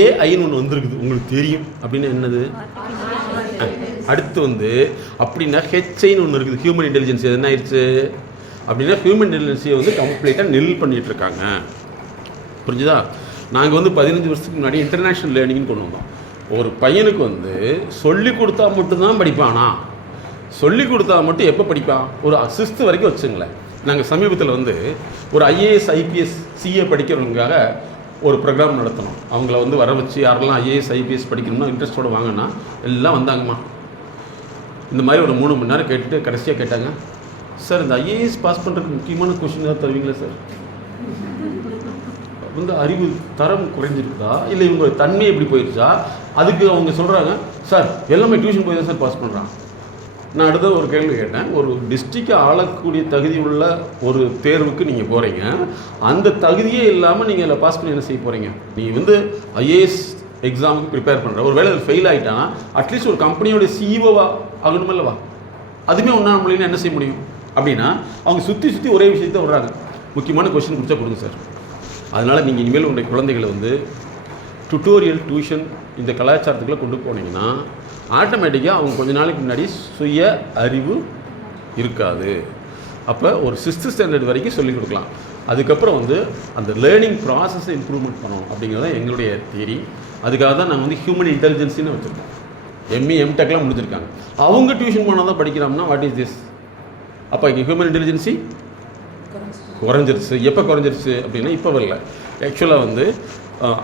ஏஐன்னு ஒன்று வந்திருக்குது, உங்களுக்கு தெரியும் அப்படின்னு என்னது. அடுத்து வந்து அப்படின்னா ஹெச்ஐன்னு ஒன்று இருக்குது, ஹியூமன் இன்டெலிஜென்சி. என்ன ஆயிடுச்சு அப்படின்னா ஹியூமன் இன்டெலிஜென்சியை வந்து கம்ப்ளீட்டாக நில் பண்ணிகிட்டு இருக்காங்க. புரிஞ்சுதா? நாங்கள் வந்து 15 வருஷத்துக்கு முன்னாடி இன்டர்நேஷ்னல் லேர்னிங்னு கொண்டு வந்தோம். ஒரு பையனுக்கு வந்து சொல்லி கொடுத்தா மட்டும்தான் படிப்பானா, சொல்லி கொடுத்தா மட்டும் எப்போ படிப்பான், ஒரு 6th வரைக்கும் வச்சுங்களேன். நாங்கள் சமீபத்தில் வந்து ஒரு ஐஏஎஸ் ஐபிஎஸ் சிஏ படிக்கிறவங்களுக்காக ஒரு ப்ரோக்ராம் நடத்தணும். அவங்கள வந்து வர வச்சு யாரெல்லாம் ஐஏஎஸ் ஐபிஎஸ் படிக்கணும்னா இன்ட்ரெஸ்ட்டோடு வாங்கினா எல்லாம் வந்தாங்கம்மா. இந்த மாதிரி ஒரு 3 மணி நேரம் கேட்டுட்டு கடைசியாக கேட்டாங்க, சார் இந்த ஐஏஎஸ் பாஸ் பண்ணுறதுக்கு முக்கியமான கொஷின் தான் தருவீங்களா சார்? வந்து அறிவு தரம் குறைஞ்சிருக்குதா இல்லை இவங்க தன்மை எப்படி போயிடுச்சா? அதுக்கு அவங்க சொல்கிறாங்க, சார் எல்லாமே டியூஷன் போய் தான் சார் பாஸ் பண்ணுறான். நான் அடுத்த ஒரு கேள்வி கேட்டேன், ஒரு டிஸ்ட்ரிக்டை ஆளக்கூடிய தகுதி உள்ள ஒரு தேர்வுக்கு நீங்கள் போகிறீங்க, அந்த தகுதியே இல்லாமல் நீங்கள் அதில் பாஸ் பண்ணி என்ன செய்ய போகிறீங்க? நீங்கள் வந்து ஐஏஎஸ் எக்ஸாமுக்கு ப்ரிப்பேர் பண்ணுற ஒரு வேலை ஃபெயில் ஆகிட்டான்னா அட்லீஸ்ட் ஒரு கம்பெனியோட சிஇஓவா ஆகணுமில்லவா? அதுவுமே ஒன்றா நம்மளால என்ன செய்ய முடியும் அப்படின்னா அவங்க சுற்றி ஒரே விஷயத்த விடுறாங்க, முக்கியமான கொஸ்டின் கொடுத்தா கொடுங்க சார். அதனால் நீங்கள் இனிமேல் உங்களுடைய குழந்தைகளை வந்து டுட்டோரியல் டியூஷன் இந்த கலாச்சாரத்துக்குள்ளே கொண்டு போனீங்கன்னா ஆட்டோமேட்டிக்காக அவங்க கொஞ்ச நாளைக்கு முன்னாடி சுய அறிவு இருக்காது. அப்போ ஒரு 6th ஸ்டாண்டர்ட் வரைக்கும் சொல்லிக் கொடுக்கலாம். அதுக்கப்புறம் வந்து அந்த லேர்னிங் ப்ராசஸை இம்ப்ரூவ்மெண்ட் பண்ணணும் அப்படிங்கிறது தான் எங்களுடைய தியரி. அதுக்காக தான் நாங்கள் வந்து ஹியூமன் இன்டெலிஜென்ஸின்னு வச்சுருக்கோம். எம்இ எம்டெக்லாம் முடிஞ்சிருக்காங்க, அவங்க டியூஷன் போனால் தான் படிக்கிறாங்கன்னா வாட் இஸ் திஸ்? அப்போ இங்கே ஹியூமன் இன்டெலிஜென்சி குறைஞ்சிருச்சு. எப்போ குறைஞ்சிருச்சு அப்படின்னா இப்போ வரல. ஆக்சுவலாக வந்து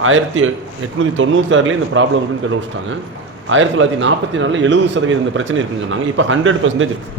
1896 இந்த ப்ராப்ளம் இருக்குன்னு கண்டுபிடிச்சிட்டாங்க. 1944 70% இந்த பிரச்சனை இருக்குன்னு சொன்னாங்க. இப்போ 100% இருக்குது.